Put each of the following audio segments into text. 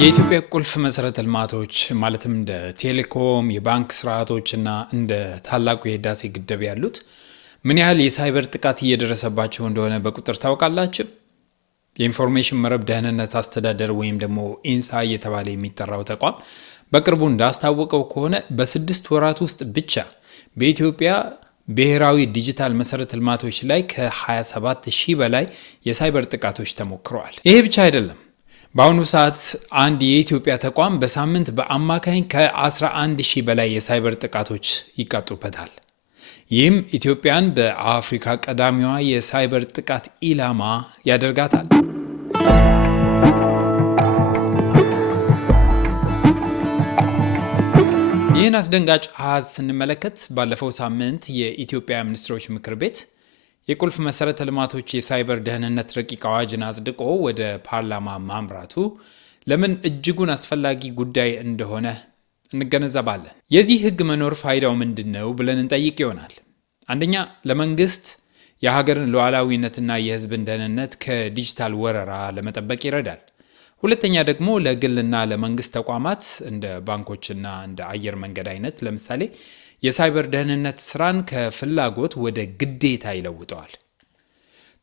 የኢትዮጵያ ቁልፍ መሰረተ ልማቶች ማለትም እንደ ቴሌኮም፣ የባንክ ስርዓቶችና እንደ ታላቁ የህዳሴ ግድብ ያሉት ምን ያህል የሳይበር ጥቃት እየደረሰባቸው እንደሆነ በቁጥር ታውቃላችሁ? የኢንፎርሜሽን መረብ ደህንነት አስተዳደር ወይም ደግሞ ኢንሳ እየተባለ የሚጠራው ተቋም በቅርቡ እንዳስታወቀው ከሆነ በ6 ወራት ውስጥ ብቻ በኢትዮጵያ ብሔራዊ ዲጂታል መሰረተ ልማቶች ላይ ከ27000 በላይ የሳይበር ጥቃቶች ተሞክረዋል። ይሄ ብቻ አይደለም። በአሁኑ ሰዓት አንድ የኢትዮጵያ ተቋም በሳምንት በአማካኝ ከ11000 በላይ የሳይበር ጥቃቶች ይቃጡበታል። ይህም ኢትዮጵያን በአፍሪካ ቀዳሚዋ የሳይበር ጥቃት ኢላማ ያደርጋታል። ይህን አስደንጋጭ አሃዝ ስንመለከት ባለፈው ሳምንት የኢትዮጵያ ሚኒስትሮች ምክር ቤት የቁልፍ መሰረተ ልማቶች የሳይበር ደህንነት ረቂቅ አዋጅን አጽድቆ ወደ ፓርላማ ማምራቱ ለምን እጅጉን አስፈላጊ ጉዳይ እንደሆነ እንገነዘባለን። የዚህ ህግ መኖር ፋይዳው ምንድነው ብለን እንጠይቅ ይሆናል። አንደኛ፣ ለመንግስት የሀገርን ሉዓላዊነትና የህዝብን ደህንነት ከዲጂታል ወረራ ለመጠበቅ ይረዳል። ሁለተኛ ደግሞ ለግልና ለመንግስት ተቋማት እንደ ባንኮችና እንደ አየር መንገድ አይነት ለምሳሌ የሳይበር ደህንነት ስራን ከፍላጎት ወደ ግዴታ ይለውጠዋል።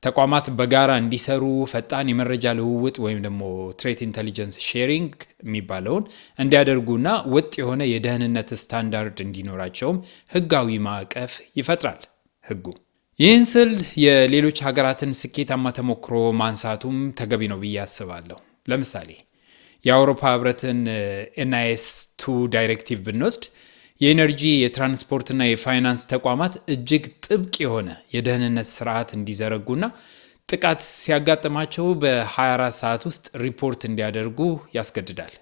ተቋማት በጋራ እንዲሰሩ ፈጣን የመረጃ ልውውጥ ወይም ደግሞ ትሬት ኢንተሊጀንስ ሼሪንግ የሚባለውን እንዲያደርጉና ወጥ የሆነ የደህንነት ስታንዳርድ እንዲኖራቸውም ህጋዊ ማዕቀፍ ይፈጥራል ህጉ። ይህን ስል የሌሎች ሀገራትን ስኬታማ ተሞክሮ ማንሳቱም ተገቢ ነው ብዬ አስባለሁ። ለምሳሌ የአውሮፓ ህብረትን NIS 2 ዳይሬክቲቭ ብንወስድ የኤነርጂ የትራንስፖርትና የፋይናንስ ተቋማት እጅግ ጥብቅ የሆነ የደህንነት ስርዓት እንዲዘረጉና ጥቃት ሲያጋጥማቸው በ24 ሰዓት ውስጥ ሪፖርት እንዲያደርጉ ያስገድዳል።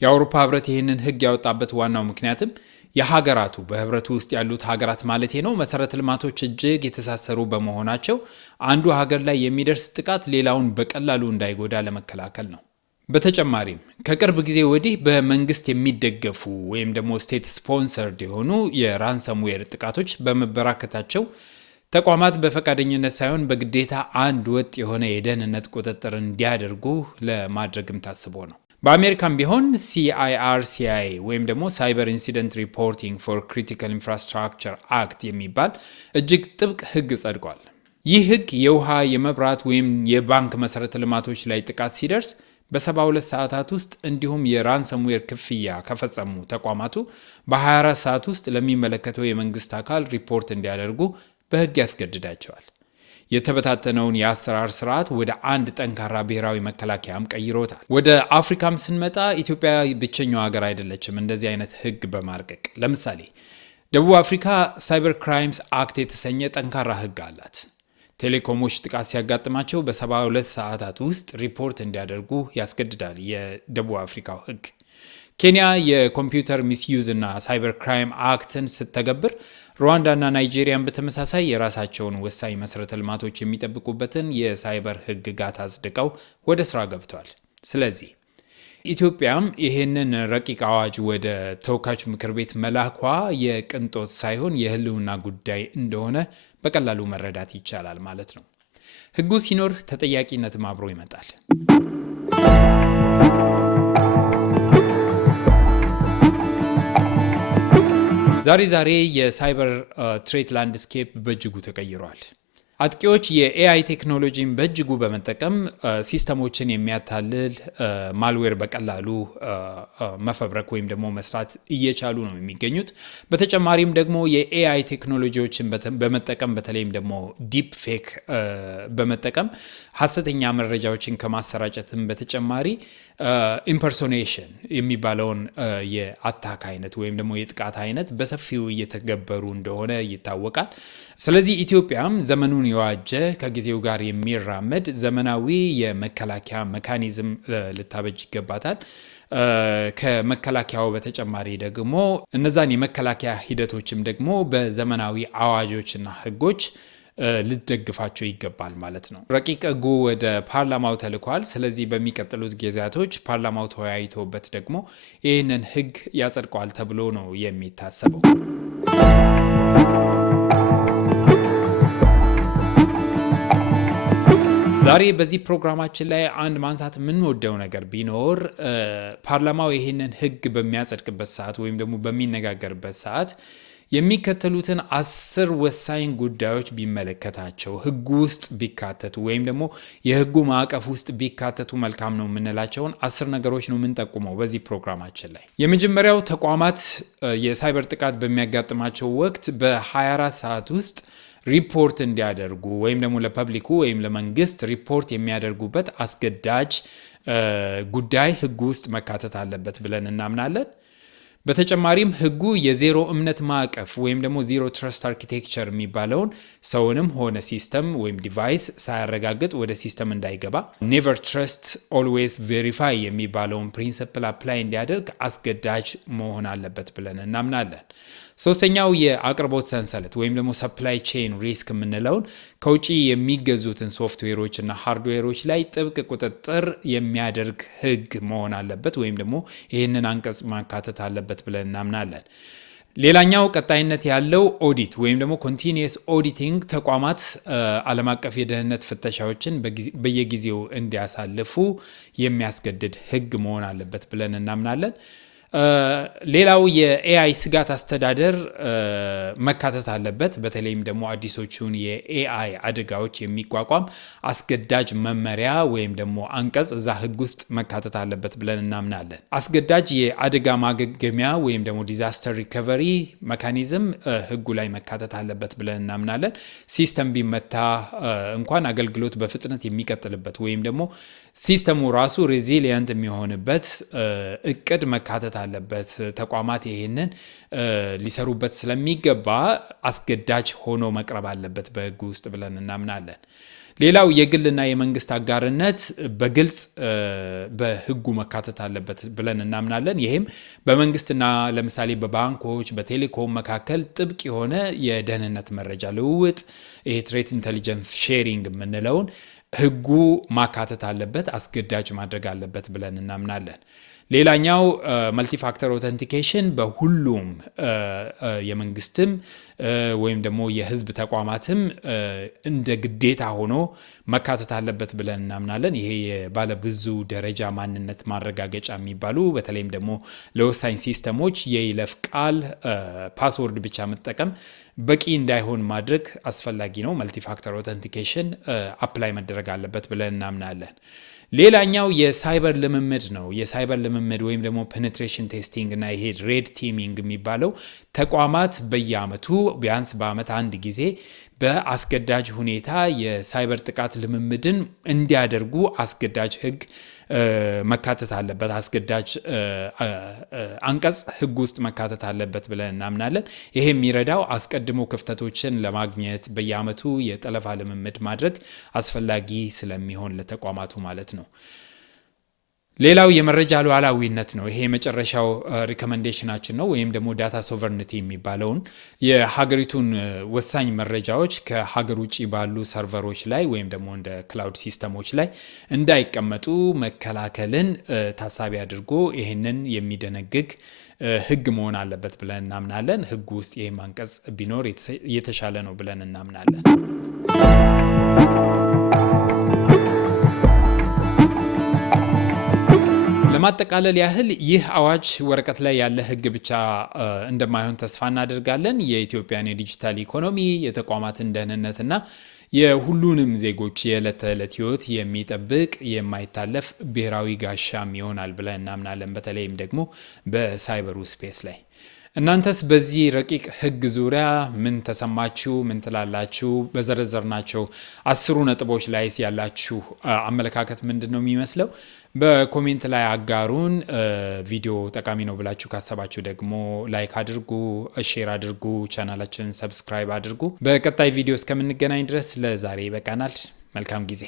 የአውሮፓ ህብረት ይህንን ህግ ያወጣበት ዋናው ምክንያትም የሀገራቱ በህብረቱ ውስጥ ያሉት ሀገራት ማለት ነው መሰረተ ልማቶች እጅግ የተሳሰሩ በመሆናቸው አንዱ ሀገር ላይ የሚደርስ ጥቃት ሌላውን በቀላሉ እንዳይጎዳ ለመከላከል ነው። በተጨማሪም ከቅርብ ጊዜ ወዲህ በመንግስት የሚደገፉ ወይም ደግሞ ስቴት ስፖንሰርድ የሆኑ የራንሰምዌር ጥቃቶች በመበራከታቸው ተቋማት በፈቃደኝነት ሳይሆን በግዴታ አንድ ወጥ የሆነ የደህንነት ቁጥጥር እንዲያደርጉ ለማድረግም ታስቦ ነው። በአሜሪካም ቢሆን CIRCI ወይም ደግሞ ሳይበር ኢንሲደንት ሪፖርቲንግ ፎር ክሪቲካል ኢንፍራስትራክቸር አክት የሚባል እጅግ ጥብቅ ህግ ጸድቋል። ይህ ህግ የውሃ፣ የመብራት ወይም የባንክ መሰረተ ልማቶች ላይ ጥቃት ሲደርስ በ72 ሰዓታት ውስጥ እንዲሁም የራንሰምዌር ክፍያ ከፈጸሙ ተቋማቱ በ24 ሰዓት ውስጥ ለሚመለከተው የመንግስት አካል ሪፖርት እንዲያደርጉ በህግ ያስገድዳቸዋል። የተበታተነውን የአሰራር ስርዓት ወደ አንድ ጠንካራ ብሔራዊ መከላከያም ቀይሮታል። ወደ አፍሪካም ስንመጣ ኢትዮጵያ ብቸኛው ሀገር አይደለችም እንደዚህ አይነት ህግ በማርቀቅ። ለምሳሌ ደቡብ አፍሪካ ሳይበር ክራይምስ አክት የተሰኘ ጠንካራ ህግ አላት። ቴሌኮሞች ጥቃት ሲያጋጥማቸው በ72 ሰዓታት ውስጥ ሪፖርት እንዲያደርጉ ያስገድዳል የደቡብ አፍሪካው ህግ። ኬንያ የኮምፒውተር ሚስዩዝ እና ሳይበር ክራይም አክትን ስትተገብር፣ ሩዋንዳና ናይጄሪያን በተመሳሳይ የራሳቸውን ወሳኝ መሰረተ ልማቶች የሚጠብቁበትን የሳይበር ህግጋት አጽድቀው ወደ ስራ ገብተዋል። ስለዚህ ኢትዮጵያም ይህንን ረቂቅ አዋጅ ወደ ተወካዮች ምክር ቤት መላኳ የቅንጦት ሳይሆን የህልውና ጉዳይ እንደሆነ በቀላሉ መረዳት ይቻላል ማለት ነው። ህጉ ሲኖር ተጠያቂነትም አብሮ ይመጣል። ዛሬ የሳይበር ትሬት ላንድስኬፕ በእጅጉ ተቀይሯል። አጥቂዎች የኤአይ ቴክኖሎጂን በእጅጉ በመጠቀም ሲስተሞችን የሚያታልል ማልዌር በቀላሉ መፈብረክ ወይም ደግሞ መስራት እየቻሉ ነው የሚገኙት። በተጨማሪም ደግሞ የኤአይ ቴክኖሎጂዎችን በመጠቀም በተለይም ደግሞ ዲፕ ፌክ በመጠቀም ሐሰተኛ መረጃዎችን ከማሰራጨትም በተጨማሪ ኢምፐርሶኔሽን የሚባለውን የአታክ አይነት ወይም ደግሞ የጥቃት አይነት በሰፊው እየተገበሩ እንደሆነ ይታወቃል። ስለዚህ ኢትዮጵያም ዘመኑን የዋጀ ከጊዜው ጋር የሚራመድ ዘመናዊ የመከላከያ ሜካኒዝም ልታበጅ ይገባታል። ከመከላከያው በተጨማሪ ደግሞ እነዛን የመከላከያ ሂደቶችም ደግሞ በዘመናዊ አዋጆችና ህጎች ልትደግፋቸው ይገባል ማለት ነው። ረቂቅ ህጉ ወደ ፓርላማው ተልኳል። ስለዚህ በሚቀጥሉት ጊዜያቶች ፓርላማው ተወያይቶበት ደግሞ ይህንን ህግ ያጸድቀዋል ተብሎ ነው የሚታሰበው። ዛሬ በዚህ ፕሮግራማችን ላይ አንድ ማንሳት የምንወደው ነገር ቢኖር ፓርላማው ይህንን ህግ በሚያጸድቅበት ሰዓት ወይም ደግሞ በሚነጋገርበት ሰዓት የሚከተሉትን 10 ወሳኝ ጉዳዮች ቢመለከታቸው ህጉ ውስጥ ቢካተቱ ወይም ደግሞ የህጉ ማዕቀፍ ውስጥ ቢካተቱ መልካም ነው የምንላቸውን 10 ነገሮች ነው የምንጠቁመው በዚህ ፕሮግራማችን ላይ። የመጀመሪያው ተቋማት የሳይበር ጥቃት በሚያጋጥማቸው ወቅት በ24 ሰዓት ውስጥ ሪፖርት እንዲያደርጉ ወይም ደግሞ ለፐብሊኩ ወይም ለመንግስት ሪፖርት የሚያደርጉበት አስገዳጅ ጉዳይ ህጉ ውስጥ መካተት አለበት ብለን እናምናለን። በተጨማሪም ህጉ የዜሮ እምነት ማዕቀፍ ወይም ደግሞ ዜሮ ትረስት አርኪቴክቸር የሚባለውን ሰውንም ሆነ ሲስተም ወይም ዲቫይስ ሳያረጋግጥ ወደ ሲስተም እንዳይገባ ኔቨር ትረስት ኦልዌይስ ቬሪፋይ የሚባለውን ፕሪንሲፕል አፕላይ እንዲያደርግ አስገዳጅ መሆን አለበት ብለን እናምናለን። ሶስተኛው የአቅርቦት ሰንሰለት ወይም ደግሞ ሰፕላይ ቼን ሪስክ የምንለውን ከውጭ የሚገዙትን ሶፍትዌሮች እና ሃርድዌሮች ላይ ጥብቅ ቁጥጥር የሚያደርግ ህግ መሆን አለበት ወይም ደግሞ ይህንን አንቀጽ ማካተት አለበት ብለን እናምናለን። ሌላኛው ቀጣይነት ያለው ኦዲት ወይም ደግሞ ኮንቲኒየስ ኦዲቲንግ ተቋማት ዓለም አቀፍ የደህንነት ፍተሻዎችን በየጊዜው እንዲያሳልፉ የሚያስገድድ ህግ መሆን አለበት ብለን እናምናለን። ሌላው የኤአይ ስጋት አስተዳደር መካተት አለበት። በተለይም ደግሞ አዲሶቹን የኤአይ አደጋዎች የሚቋቋም አስገዳጅ መመሪያ ወይም ደግሞ አንቀጽ እዛ ህግ ውስጥ መካተት አለበት ብለን እናምናለን። አስገዳጅ የአደጋ ማገገሚያ ወይም ደግሞ ዲዛስተር ሪከቨሪ መካኒዝም ህጉ ላይ መካተት አለበት ብለን እናምናለን። ሲስተም ቢመታ እንኳን አገልግሎት በፍጥነት የሚቀጥልበት ወይም ደግሞ ሲስተሙ ራሱ ሬዚሊየንት የሚሆንበት እቅድ መካተት አለበት። ተቋማት ይህንን ሊሰሩበት ስለሚገባ አስገዳጅ ሆኖ መቅረብ አለበት በህግ ውስጥ ብለን እናምናለን። ሌላው የግልና የመንግስት አጋርነት በግልጽ በህጉ መካተት አለበት ብለን እናምናለን። ይህም በመንግስትና ለምሳሌ በባንኮች፣ በቴሌኮም መካከል ጥብቅ የሆነ የደህንነት መረጃ ልውውጥ ይሄ ትሬት ኢንተሊጀንስ ሼሪንግ የምንለውን ህጉ ማካተት አለበት፣ አስገዳጅ ማድረግ አለበት ብለን እናምናለን። ሌላኛው መልቲፋክተር ኦተንቲኬሽን በሁሉም የመንግስትም ወይም ደግሞ የህዝብ ተቋማትም እንደ ግዴታ ሆኖ መካተት አለበት ብለን እናምናለን። ይሄ የባለ ብዙ ደረጃ ማንነት ማረጋገጫ የሚባሉ በተለይም ደግሞ ለወሳኝ ሲስተሞች የይለፍ ቃል ፓስወርድ ብቻ መጠቀም በቂ እንዳይሆን ማድረግ አስፈላጊ ነው። መልቲፋክተር ኦተንቲኬሽን አፕላይ መደረግ አለበት ብለን እናምናለን። ሌላኛው የሳይበር ልምምድ ነው። የሳይበር ልምምድ ወይም ደግሞ ፔኔትሬሽን ቴስቲንግ እና ይሄ ሬድ ቲሚንግ የሚባለው ተቋማት በየአመቱ ቢያንስ በአመት አንድ ጊዜ በአስገዳጅ ሁኔታ የሳይበር ጥቃት ልምምድን እንዲያደርጉ አስገዳጅ ህግ መካተት አለበት። አስገዳጅ አንቀጽ ህግ ውስጥ መካተት አለበት ብለን እናምናለን። ይሄ የሚረዳው አስቀድሞ ክፍተቶችን ለማግኘት በየአመቱ የጠለፋ ልምምድ ማድረግ አስፈላጊ ስለሚሆን ለተቋማቱ ማለት ነው። ሌላው የመረጃ ሉዓላዊነት ነው። ይሄ የመጨረሻው ሪኮመንዴሽናችን ነው። ወይም ደግሞ ዳታ ሶቨርኒቲ የሚባለውን የሀገሪቱን ወሳኝ መረጃዎች ከሀገር ውጭ ባሉ ሰርቨሮች ላይ ወይም ደግሞ እንደ ክላውድ ሲስተሞች ላይ እንዳይቀመጡ መከላከልን ታሳቢ አድርጎ ይህንን የሚደነግግ ህግ መሆን አለበት ብለን እናምናለን። ህግ ውስጥ ይህ አንቀጽ ቢኖር የተሻለ ነው ብለን እናምናለን። ለማጠቃለል ያህል ይህ አዋጅ ወረቀት ላይ ያለ ህግ ብቻ እንደማይሆን ተስፋ እናደርጋለን። የኢትዮጵያን የዲጂታል ኢኮኖሚ፣ የተቋማትን ደህንነትና የሁሉንም ዜጎች የዕለት ተዕለት ህይወት የሚጠብቅ የማይታለፍ ብሔራዊ ጋሻም ይሆናል ብለን እናምናለን። በተለይም ደግሞ በሳይበሩ ስፔስ ላይ እናንተስ በዚህ ረቂቅ ህግ ዙሪያ ምን ተሰማችሁ? ምን ትላላችሁ? በዘረዘርናቸው 10 ነጥቦች ላይ ያላችሁ አመለካከት ምንድን ነው የሚመስለው? በኮሜንት ላይ አጋሩን። ቪዲዮ ጠቃሚ ነው ብላችሁ ካሰባችሁ ደግሞ ላይክ አድርጉ፣ ሼር አድርጉ፣ ቻናላችንን ሰብስክራይብ አድርጉ። በቀጣይ ቪዲዮ እስከምንገናኝ ድረስ ለዛሬ ይበቃናል። መልካም ጊዜ።